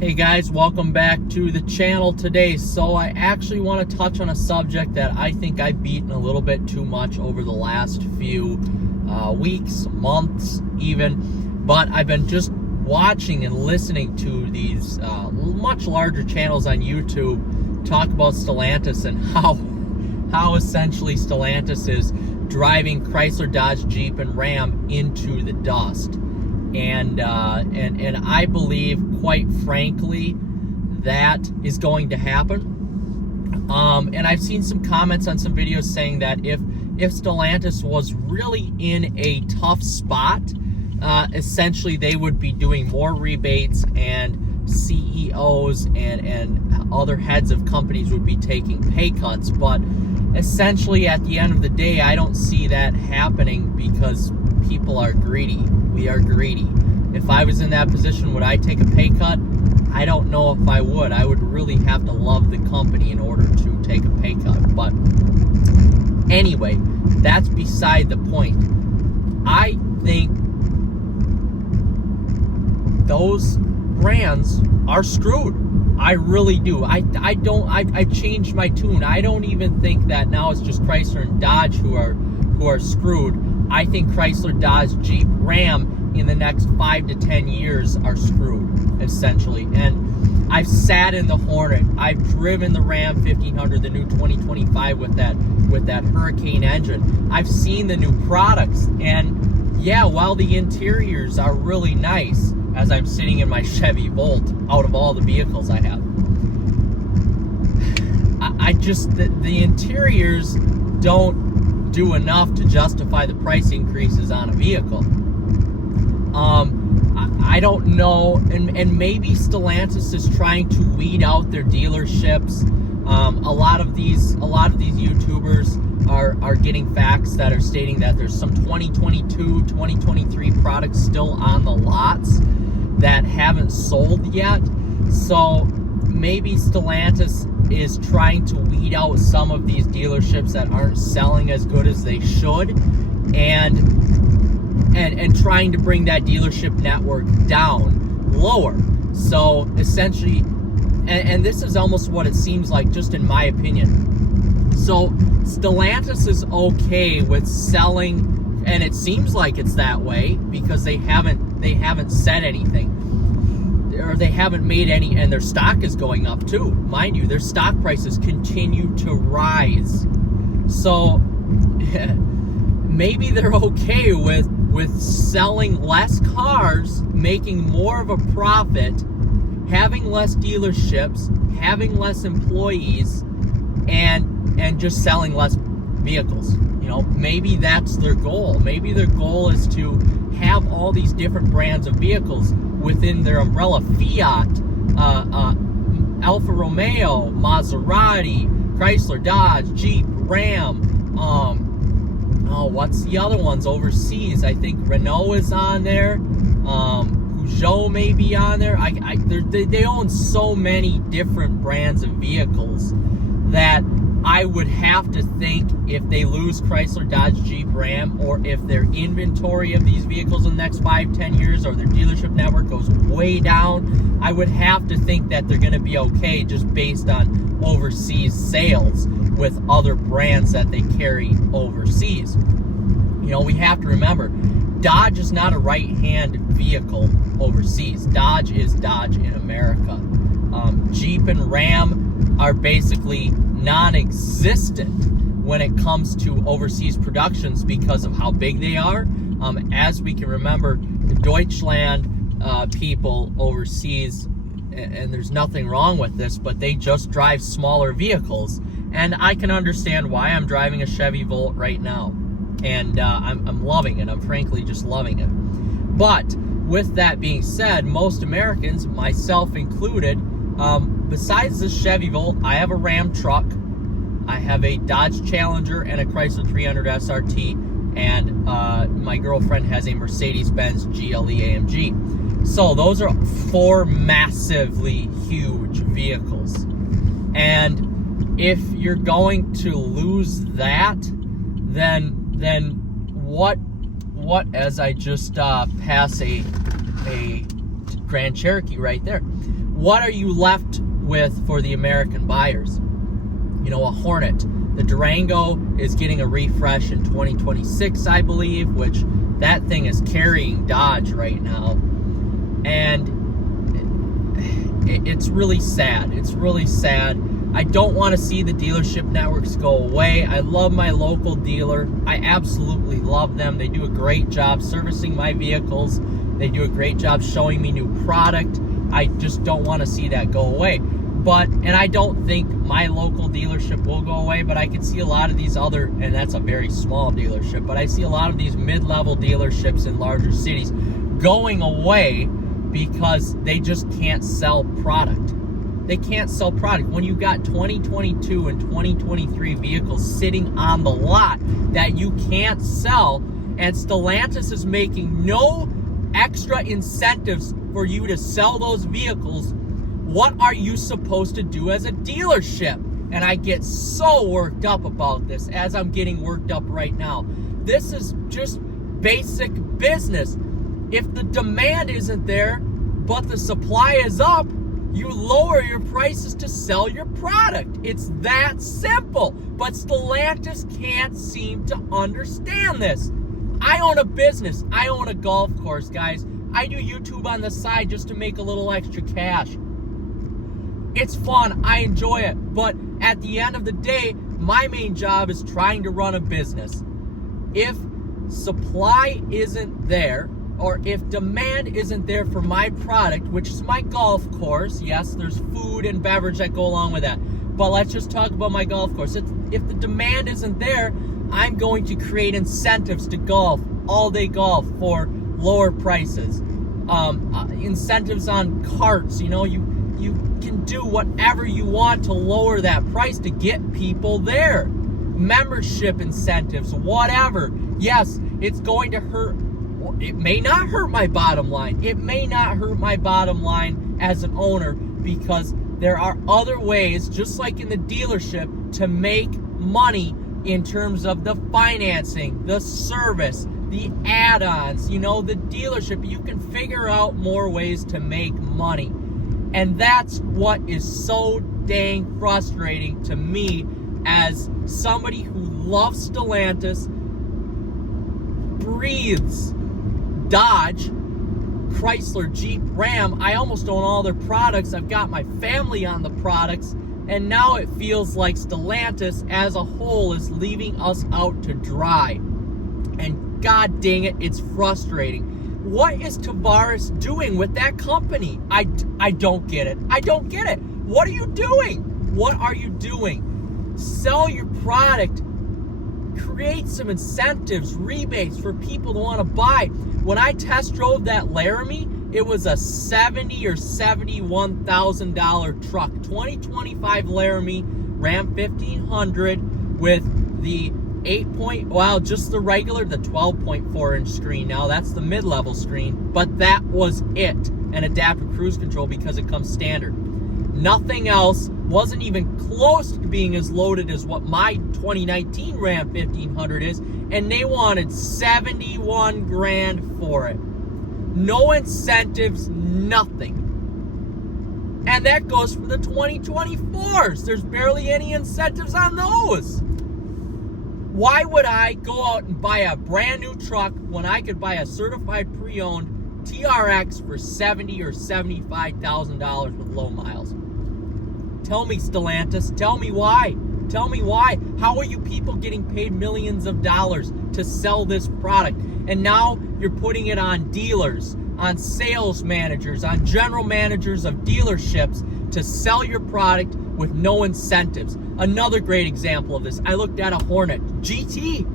Hey guys, welcome back to the channel today. So I actually want to touch on a subject that I think I've beaten a little bit too much over the last few weeks, months even, but I've been just watching and listening to these much larger channels on YouTube talk about Stellantis and how essentially Stellantis is driving Chrysler, Dodge, Jeep, and Ram into the dust. And I believe, quite frankly, that is going to happen. And I've seen some comments on some videos saying that if Stellantis was really in a tough spot, essentially they would be doing more rebates, and CEOs and other heads of companies would be taking pay cuts. But essentially, at the end of the day, I don't see that happening because people are greedy. We are greedy. If I was in that position, would I take a pay cut? I don't know if I would. I would really have to love the company in order to take a pay cut. But anyway, that's beside the point. I think those brands are screwed. I really do. I changed my tune. I don't even think that now it's just Chrysler and Dodge who are screwed. I think Chrysler, Dodge, Jeep, Ram in the next 5 to 10 years are screwed, essentially. And I've sat in the Hornet. I've driven the Ram 1500, the new 2025 with that Hurricane engine. I've seen the new products, and yeah, while the interiors are really nice, as I'm sitting in my Chevy Volt out of all the vehicles I have, the interiors don't do enough to justify the price increases on a vehicle. I don't know, and maybe Stellantis is trying to weed out their dealerships. A lot of these YouTubers are getting facts that are stating that there's some 2022, 2023 products still on the lots that haven't sold yet. So maybe Stellantis is trying to weed out some of these dealerships that aren't selling as good as they should, and trying to bring that dealership network down lower. So essentially, and this is almost what it seems like, just in my opinion. So Stellantis is okay with selling, and it seems like it's that way because they haven't said anything, or they haven't made any, and their stock is going up too. Mind you, their stock prices continue to rise. So maybe they're okay with selling less cars, making more of a profit, having less dealerships, having less employees, and just selling less vehicles. You know, maybe that's their goal. Maybe their goal is to have all these different brands of vehicles within their umbrella: Fiat, Alfa Romeo, Maserati, Chrysler, Dodge, Jeep, Ram. What's the other ones overseas? I think Renault is on there. Peugeot may be on there. They own so many different brands of vehicles that I would have to think, if they lose Chrysler, Dodge, Jeep, Ram, or if their inventory of these vehicles in the next 5-10 years, or their dealership network goes way down, I would have to think that they're going to be okay just based on overseas sales with other brands that they carry overseas. You know, we have to remember, Dodge is not a right-hand vehicle overseas. Dodge is Dodge in America. Jeep and Ram are basically non-existent when it comes to overseas productions because of how big they are. As we can remember, the Deutschland people overseas, and there's nothing wrong with this, but they just drive smaller vehicles. And I can understand why. I'm driving a Chevy Volt right now, and I'm loving it. I'm frankly just loving it. But with that being said, most Americans, myself included, besides this Chevy Volt, I have a Ram truck, I have a Dodge Challenger, and a Chrysler 300 SRT, and my girlfriend has a Mercedes-Benz GLE AMG. So those are 4 massively huge vehicles. And if you're going to lose that, then what as I just pass a Grand Cherokee right there. What are you left with for the American buyers? You know, a Hornet. The Durango is getting a refresh in 2026, I believe, which that thing is carrying Dodge right now. And it's really sad. It's really sad. I don't want to see the dealership networks go away. I love my local dealer. I absolutely love them. They do a great job servicing my vehicles. They do a great job showing me new product. I just don't want to see that go away. And I don't think my local dealership will go away, but I can see a lot of these other, and that's a very small dealership, but I see a lot of these mid-level dealerships in larger cities going away because they just can't sell product. They can't sell product. When you got 2022 and 2023 vehicles sitting on the lot that you can't sell, and Stellantis is making no extra incentives for you to sell those vehicles, what are you supposed to do as a dealership? And I get so worked up about this, as I'm getting worked up right now. This is just basic business. If the demand isn't there, but the supply is up, you lower your prices to sell your product. It's that simple. But Stellantis can't seem to understand this. I own a business. I own a golf course, guys. I do YouTube on the side just to make a little extra cash. It's fun. I enjoy it. But at the end of the day, my main job is trying to run a business. If supply isn't there, or if demand isn't there for my product, which is my golf course, yes, there's food and beverage that go along with that, but let's just talk about my golf course. If the demand isn't there, I'm going to create incentives to golf, all-day golf for lower prices. Incentives on carts, you know, you can do whatever you want to lower that price to get people there. Membership incentives, whatever. Yes, it's going to hurt. It may not hurt my bottom line. It may not hurt my bottom line as an owner, because there are other ways, just like in the dealership, to make money in terms of the financing, the service, the add-ons, you know, the dealership. You can figure out more ways to make money. And that's what is so dang frustrating to me as somebody who loves Stellantis, breathes Dodge, Chrysler, Jeep, Ram. I almost own all their products. I've got my family on the products. And now it feels like Stellantis as a whole is leaving us out to dry. And god dang it, it's frustrating. What is Tavares doing with that company? I don't get it. I don't get it. What are you doing? What are you doing? Sell your product. Create some incentives, rebates for people to want to buy. When I test drove that Laramie, it was a $70,000 or $71,000 truck. 2025 Laramie Ram 1500 with the just the regular, the 12.4 inch screen. Now that's the mid-level screen, but that was it. And adaptive cruise control because it comes standard. Nothing else. Wasn't even close to being as loaded as what my 2019 Ram 1500 is, and they wanted $71,000 for it. No incentives, nothing. And that goes for the 2024s. There's barely any incentives on those. Why would I go out and buy a brand new truck when I could buy a certified pre-owned TRX for $70,000 or $75,000 with low miles? Tell me, Stellantis. Tell me why. Tell me why. How are you people getting paid millions of dollars to sell this product? And now you're putting it on dealers, on sales managers, on general managers of dealerships to sell your product with no incentives. Another great example of this, I looked at a Hornet GT.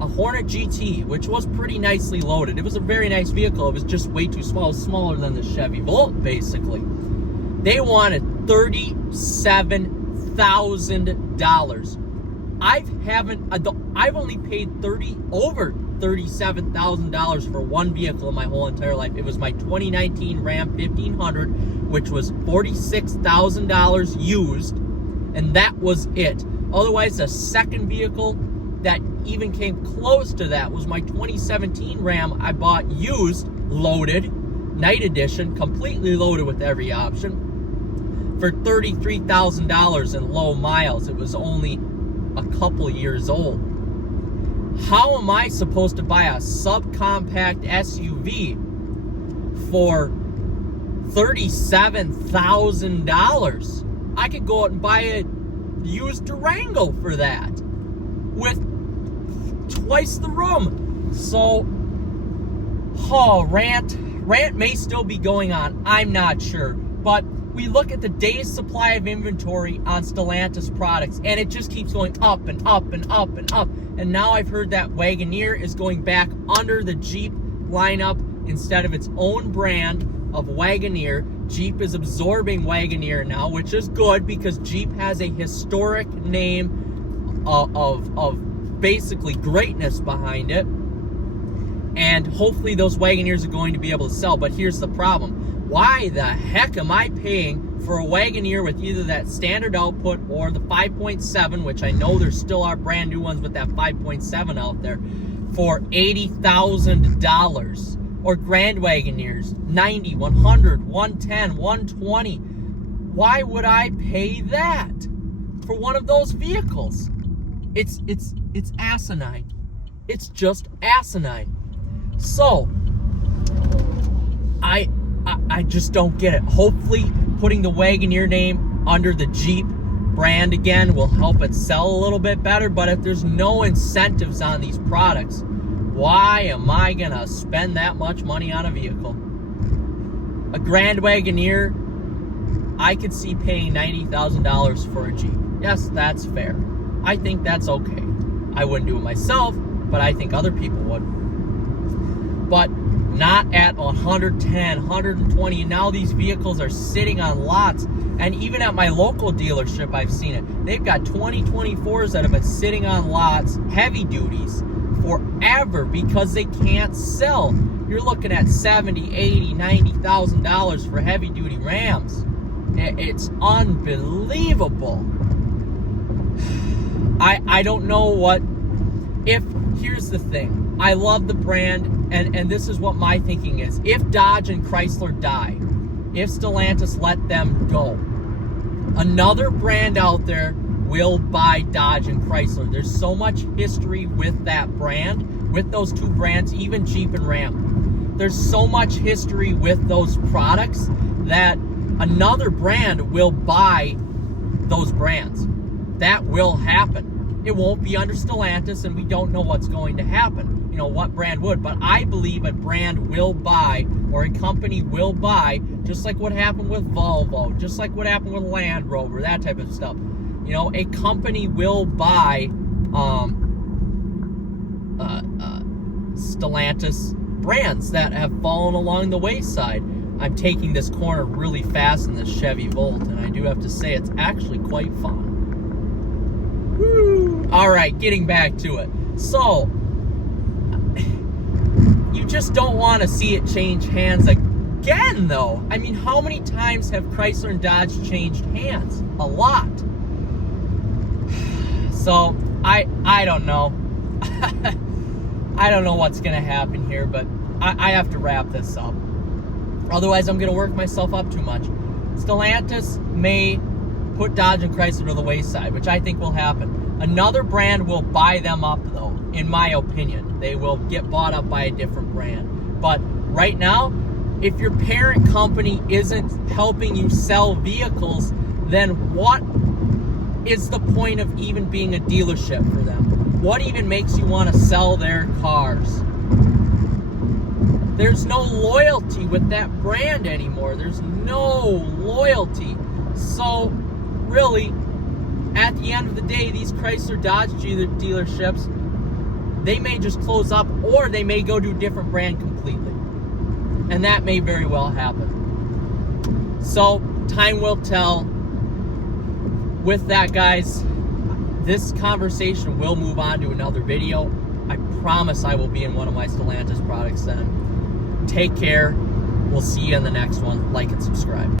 A Hornet GT, which was pretty nicely loaded. It was a very nice vehicle. It was just way too small. It was smaller than the Chevy Volt, basically. They wanted $37,000. I've only paid over $37,000 for one vehicle in my whole entire life. It was my 2019 Ram 1500, which was $46,000 used, and that was it. Otherwise, the second vehicle that even came close to that was my 2017 Ram I bought used, loaded, Night Edition, completely loaded with every option, for $33,000 in low miles. It was only a couple years old. How am I supposed to buy a subcompact SUV for $37,000? I could go out and buy a used Durango for that with twice the room. So, rant may still be going on. I'm not sure. But we look at the day's supply of inventory on Stellantis products, and it just keeps going up and up and up and up. And now I've heard that Wagoneer is going back under the Jeep lineup instead of its own brand of Wagoneer. Jeep is absorbing Wagoneer now, which is good because Jeep has a historic name of basically greatness behind it. And hopefully those Wagoneers are going to be able to sell. But here's the problem. Why the heck am I paying for a Wagoneer with either that standard output or the 5.7, which I know there still are brand new ones with that 5.7 out there, for $80,000? Or Grand Wagoneers, 90, 100, 110, 120. Why would I pay that for one of those vehicles? It's asinine. It's just asinine. So, I just don't get it. Hopefully, putting the Wagoneer name under the Jeep brand again will help it sell a little bit better. But if there's no incentives on these products, why am I gonna spend that much money on a vehicle? A Grand Wagoneer, I could see paying $90,000 for a Jeep. Yes, that's fair. I think that's okay. I wouldn't do it myself, but I think other people would. But not at 110, 120. And now these vehicles are sitting on lots. And even at my local dealership, I've seen it. They've got 2024s that have been sitting on lots, heavy duties, forever because they can't sell. You're looking at $70,000, $80,000, $90,000 for heavy duty Rams. It's unbelievable. I don't know what here's the thing. I love the brand, and this is what my thinking is. If Dodge and Chrysler die, if Stellantis let them go, another brand out there will buy Dodge and Chrysler. There's so much history with that brand, with those two brands, even Jeep and Ram. There's so much history with those products that another brand will buy those brands. That will happen. It won't be under Stellantis, and we don't know what's going to happen. You know, what brand would, but I believe a brand will buy, or a company will buy, just like what happened with Volvo, just like what happened with Land Rover, that type of stuff. You know, a company will buy Stellantis brands that have fallen along the wayside. I'm taking this corner really fast in this Chevy Volt, and I do have to say it's actually quite fun. Woo! All right, getting back to it. So, you just don't want to see it change hands again, though. I mean, how many times have Chrysler and Dodge changed hands? A lot. So, I don't know. I don't know what's going to happen here, but I have to wrap this up. Otherwise, I'm going to work myself up too much. Stellantis may put Dodge and Chrysler to the wayside, which I think will happen. Another brand will buy them up, though, in my opinion. They will get bought up by a different brand. But right now, if your parent company isn't helping you sell vehicles, then what is the point of even being a dealership for them? What even makes you want to sell their cars? There's no loyalty with that brand anymore. There's no loyalty. So, really, at the end of the day, these Chrysler Dodge dealerships, they may just close up, or they may go to a different brand completely. And that may very well happen. So, time will tell. With that, guys, this conversation will move on to another video. I promise I will be in one of my Stellantis products then. Take care. We'll see you in the next one. Like and subscribe.